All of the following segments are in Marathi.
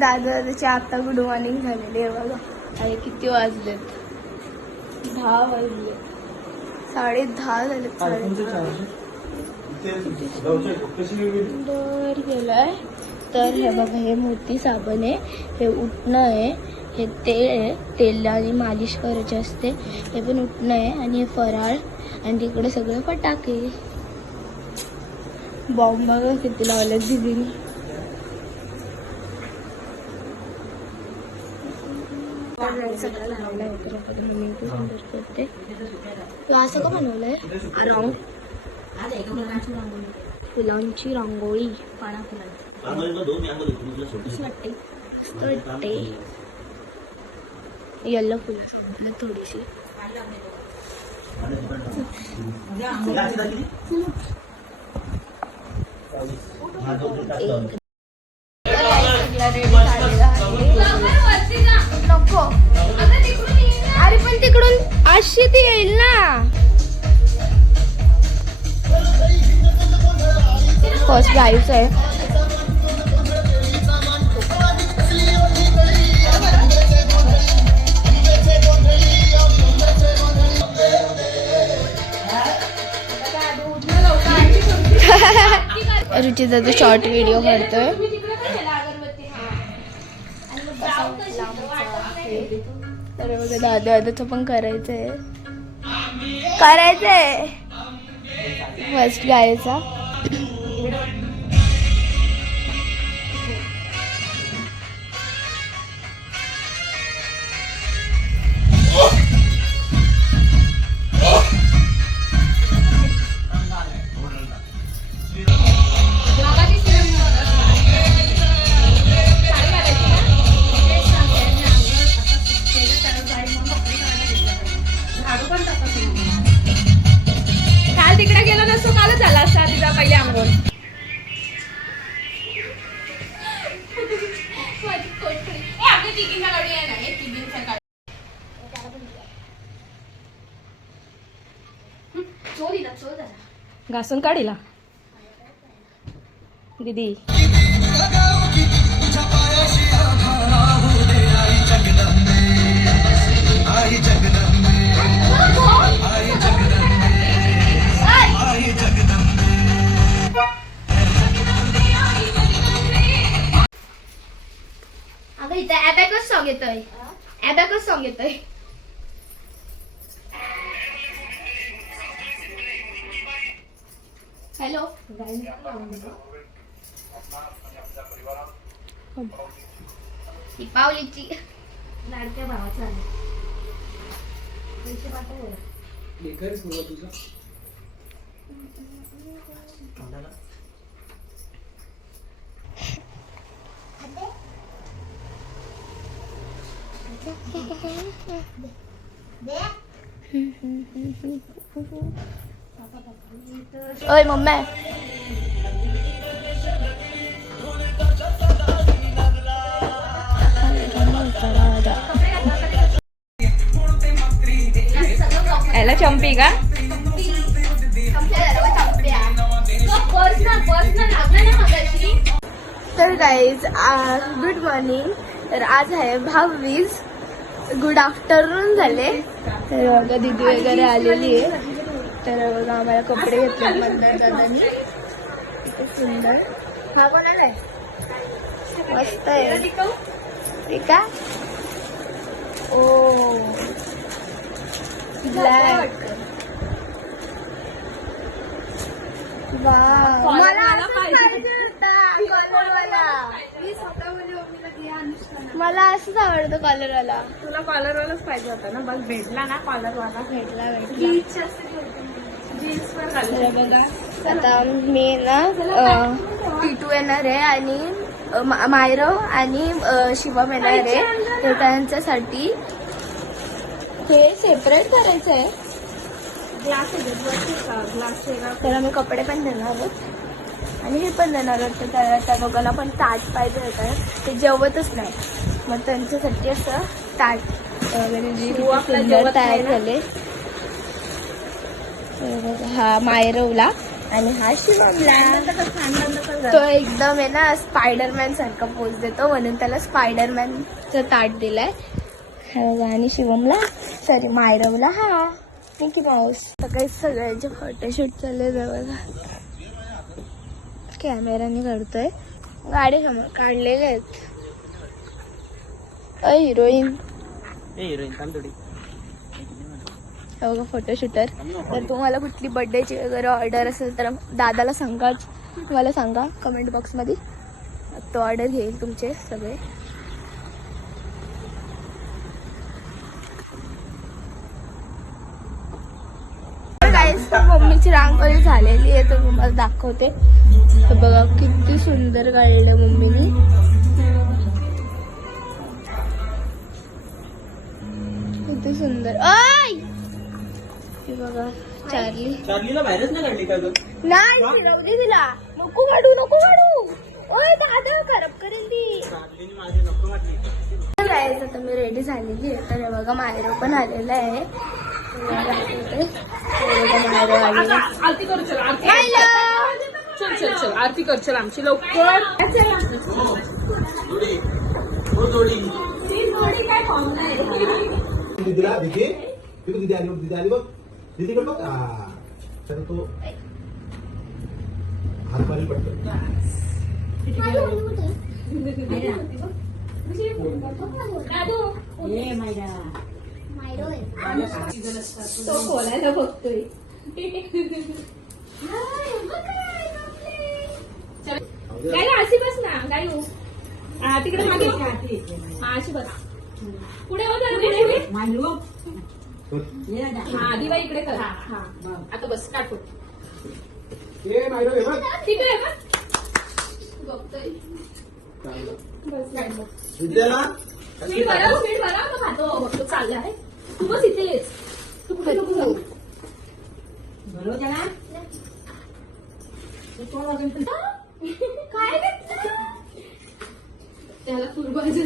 गाईज दादाची आता गुड मॉर्निंग झालेली आहे बघा. आणि किती वाजलेत? 10 वाजले. 10:30 झालेत. डोर गेलाय. तर हे बघा, हे मोती साबण आहे, हे उठणं आहे, हे तेल आहे, तेलाने मालिश करायची असते, हे पण उठणं आहे, आणि हे फराळ, आणि तिकडे सगळे फटाके. बॉम्ब बघा किती लावल्यात दिदीने. सगळं लावलं आहे मी सुंदर करते. असं का बनवलंय? राऊंड फुलांची रांगोळी, पाना फुलांची येल्लो फुलं सोडलं थोडीशी. नको अरे पण तिकडून अशी ती येईल ना. फर्स्ट गाईच आहे. रुचिता तो शॉर्ट व्हिडिओ करतोय. तर बघा दादाचं पण करायचंय फर्स्ट गायचा. काल तिकडे गेला नसतो, कालच झाला असता तिचा पहिले अंघोळ. घासून काढीला दीदी. अगं इथं ॲबॅकस सॉंग येतोय. ॲबॅकस सॉंग येतोय. हॅलो दीपावलीची लाडक्या भावाचा ओय मम्मी याला चंपी का? तर गाईज गुड मॉर्निंग. तर आज आहे 22. गुड आफ्टरनून झाले. तर बघा दीदी वगैरे आलेली आहे. तर बघा आम्हाला कपडे घेतले मंदार दादानी. किती सुंदर. हा कोणाला आहे? मस्त आहे. ठीक आहे. ओ ब्लॅक. मला असंच आवडतं कॉलरवाला. तुला कॉलरवालाच पाहिजे होता ना, बस भेटला ना कॉलरवाला. भेटला. जीन्स वर घालून बघा. आता मी ना टीटू येणार आहे आणि मायरव आणि शिवम येणार आहे. तर त्यांच्यासाठी हे सेपरेट करायचं आहे. ग्लास तर आम्ही कपडे पण देणार आहोत आणि हे पण देणार आहोत. तर त्या दोघांना पण ताट पाहिजे होतं. ते जेवतच नाही, मग त्यांच्यासाठी असं ताट वगैरे तयार झाले. हा मायरवला आणि हा शिवमला. तो एकदम आहे ना स्पायडरमॅन सारखा पोज देतो म्हणून त्याला स्पायडरमॅनचं ताट दिलाय. हा बघा. आणि शिवमला सॉरी मायरवला हा मिकी माऊस. सकाळी सगळ्यांचे फोटोशूट चालले बघा. कॅमेराने काढतोय. गाडी समोर काढलेले आहेत. हिरोईन बघा फोटोशूटर. तर तुम्हाला कुठली बर्थडेची वगैरे ऑर्डर असेल तर दादाला सांगा. मला सांगा कमेंट बॉक्समध्ये. तो ऑर्डर घेईल तुमचे सगळे. मम्मीची रांगोळी झालेली आहे तर तुम्हाला दाखवते. तर बघा किती सुंदर काढलं मम्मीने. किती सुंदर. हे बघा चार्लीला बाहेरच नाही काढली का? नाही फिरवली तिला. नको काढू नको काढू. ओय दादा खराब करेल ती. आता मी रेडी झालेली आहे. तर बघा मायरो पण आलेला आहे. आरती करू चल. चल चल चल आरती कर चल आमची लवकर. दीदीला दीदी दीदी आली बघ. दीदी आली बघ. दीदीकडे बघ. तर तो हात मारी पडतो. तो खोलायला बघतोय. गायला अशी बस ना गायू. तिकडे मागे अशी बस. पुढे पुढे. हा दिवा इकडे कर. हा आता बस काटू. तिकडे बघतोय. स्पीड भरा मग खातो. बघतो चाललं आहे. तू बस इथे येच. तू कुठे नको जाऊ. काय त्याला फुलभाजी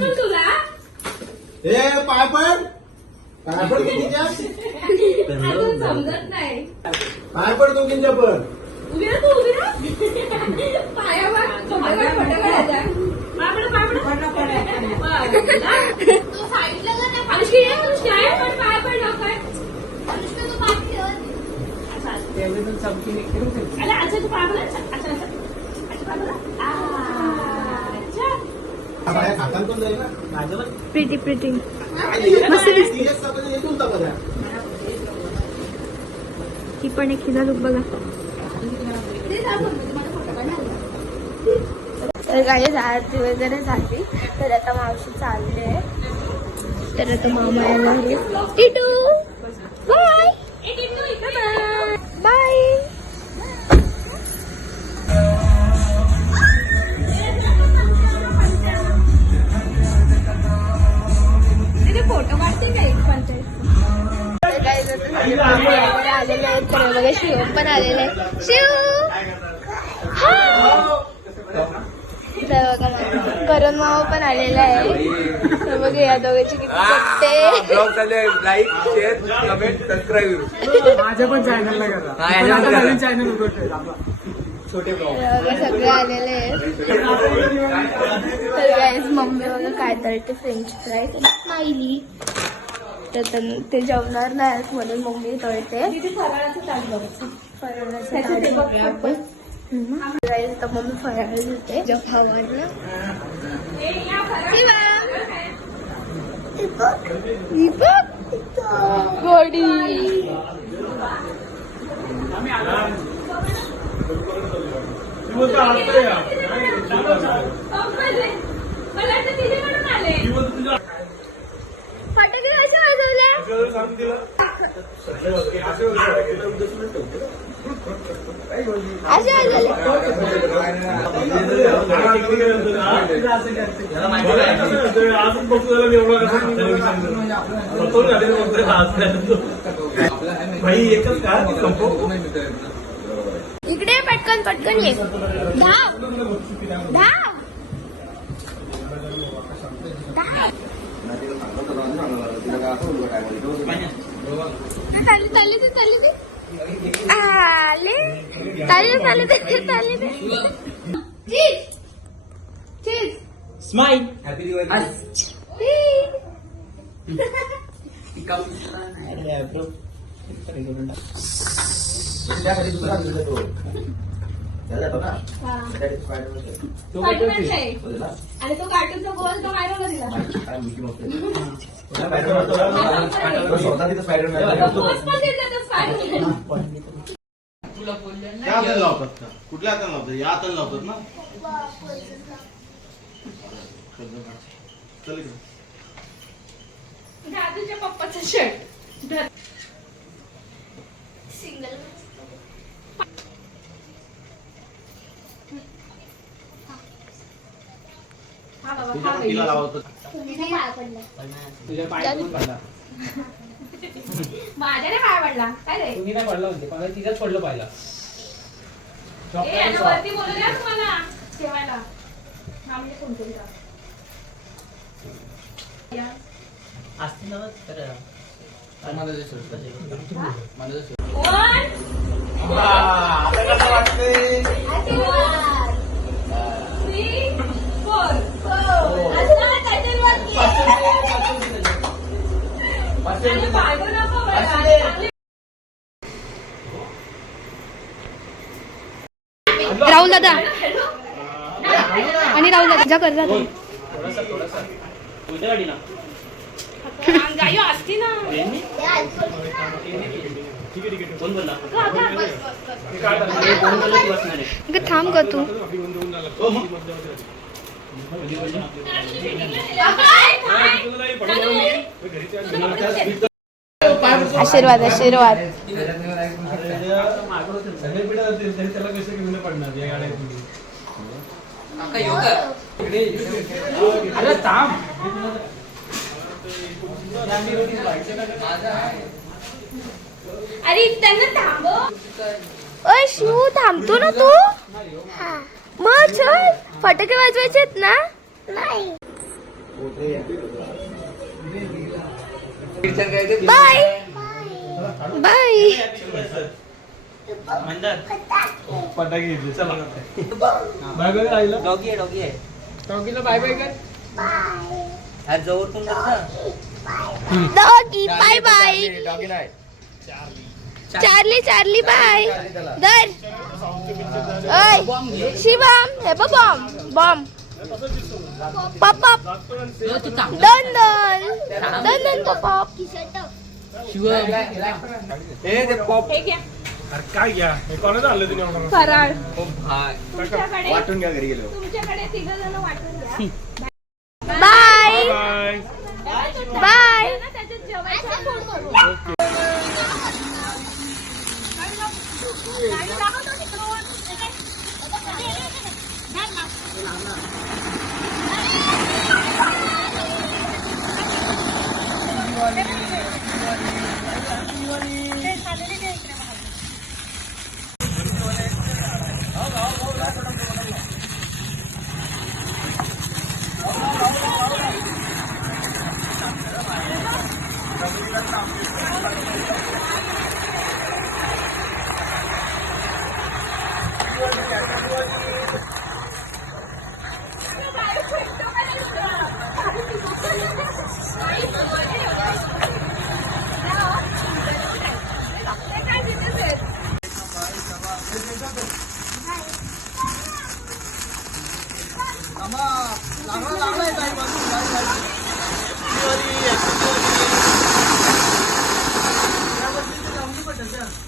पण तुला. पाय पड. पाय पड कितीच्या. समजत नाही. पाय पड दोघींच्या पण. उभी राहा तू. उभी राहा. पायावर फोटो काढायचा. तो साईडला अनुष्का ये. अनुष्का आहे पण पाय पडला काय. अनुष्का तू पाय ठेव. अच्छा तू पाय पडला. अच्छा खाताना पण जाईल ना. प्रिटी प्रिटी ही पण एक हिला लुक बघा. तर काही आरती वगैरे झाली. तर आता मावशी चालले. तर आता मामा यायला. Titu bye bye. फोटो काढते का एक पण ते. आलेले आहेत. तर बघा शिव पण आलेले आहे. शिव बघा करण मामा पण आलेला आहे. तर बघा या दोघांची किती पटते. Like share comment subscribe. माझ्या पण चॅनलला करा. चॅनल छोटे सगळे आलेले आहेत. तर गाईज मम्मी बघा काय तळते फ्रेंच फ्राईज आणि स्माइली. तर ते जेवणार नाहीत म्हणून मम्मी तळते. तर मम्मी फराळ होते. जग हवाला गोडी. फटाके व्हायचे वाजवल्या. असे वाजवले. इकडे पटकन पटकन ये. धाव धाव. चालली चालली ती. ताली ताली ताली ताली चीज चीज स्माइल. हॅपी दिवाळी. त्यासाठी दुसरा दिवस आहे तो. त्याला बघा. त्यासाठी Spider-Man आहे. Spider-Man आहे. बोलला? आणि तो कार्टूनचा गोल तो मायरोला दिला काय मिकी माऊस आहे. Spider-Man तो स्वतः तिथं Spider-Man आहे. गोल्स पण देतात तो Spider-Man. त्या हाताने लावतात का? कुठल्या हाताने लावतात? या हाताने लावतात ना? चल इकडे. दादूच्या पप्पाचा शर्ट सिंगल हा बाबा तुझ्या हा पण तिला लावतात. तुझ्या पाय पण पडला. माझ्याने काय पडला काय रे तुम्ही नाही पडला म्हणते पण तिथंच पडलं पाहिला. ए आणि वरती बोलू द्या तुम्हाला ठेवायला हा म्हणजे कोणतरी राव. या. असते ना तर मला जे सुचतं. मला जे सुचतं. 1 आता कसं वाटतंय? 2 3 4 आता टायटल वरती आणि पाडू नको बरं. राहुल दादा हॅलो आणि राहुल दादा जा कर जा तुम्ही. थोडासा तुझ्या गाडी ना गायो असती ना कोण बोलला का बस बस काय करणार? कोण बोलला तू बसणार आहे? अगं थांब ग तू आशीर्वाद आशीर्वाद सगळे पिढ्या जातील तरी त्याला कसे घेऊन पडणार या गाड्या अरे थांब. अरे त्यांना थांबव अय शिव थांबतो ना तू मग चल फटाके वाजवायचेत ना नाही बाय बाय फटाके घेतले चला बाय बाय आईला डॉगी आहे डॉगीला बाय बाय कर. आज जवळ पण डॉगी बाय बाय डॉगी नाही चार्ली चार्ली बाय दर अय शिवम हे बघ बॉम्ब बॉम्ब पॉप पॉप दन दन दन दन पॉप पॉप हे घ्या काय घ्या हे कोणाचं आणलं तुम्ही आम्हाला? फराळ भाई तुमच्याकडे वाटून घ्या घरी गेलो तुमच्याकडे 3 जण वाटून घ्या बाय बाय. बाय ना त्याच्यात जेवायचं फोन करू गाडी दाखवतो तिकडून.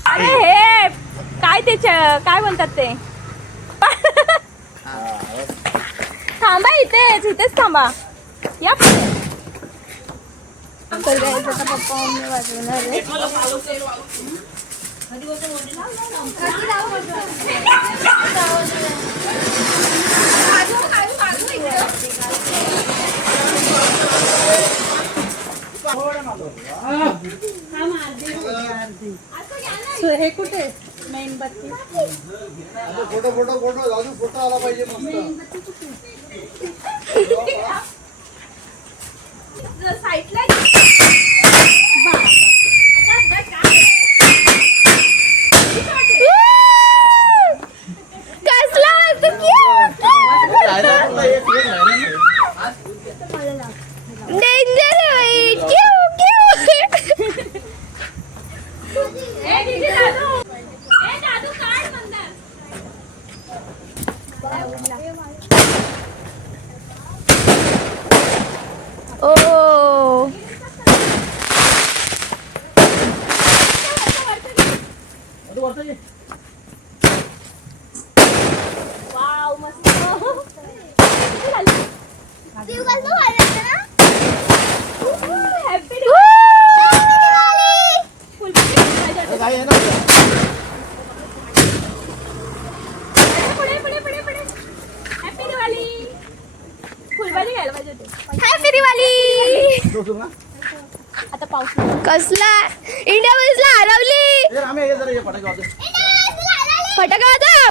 अरे हे काय काय बोलतात ते थांबा इथेच थांबा या पप्पा मम्मी वाजवणार आहे. हे कुठे मेणबत्ती फोटो फोटो फोटो जाऊ फोटो आला पाहिजे मस्त साईडला Woo! फुलबाजी घ्यायला पाहिजे होते. हाय फेरीवाली. आता पाऊस कसला इंडिया ला हरवली. फटाका वाजव.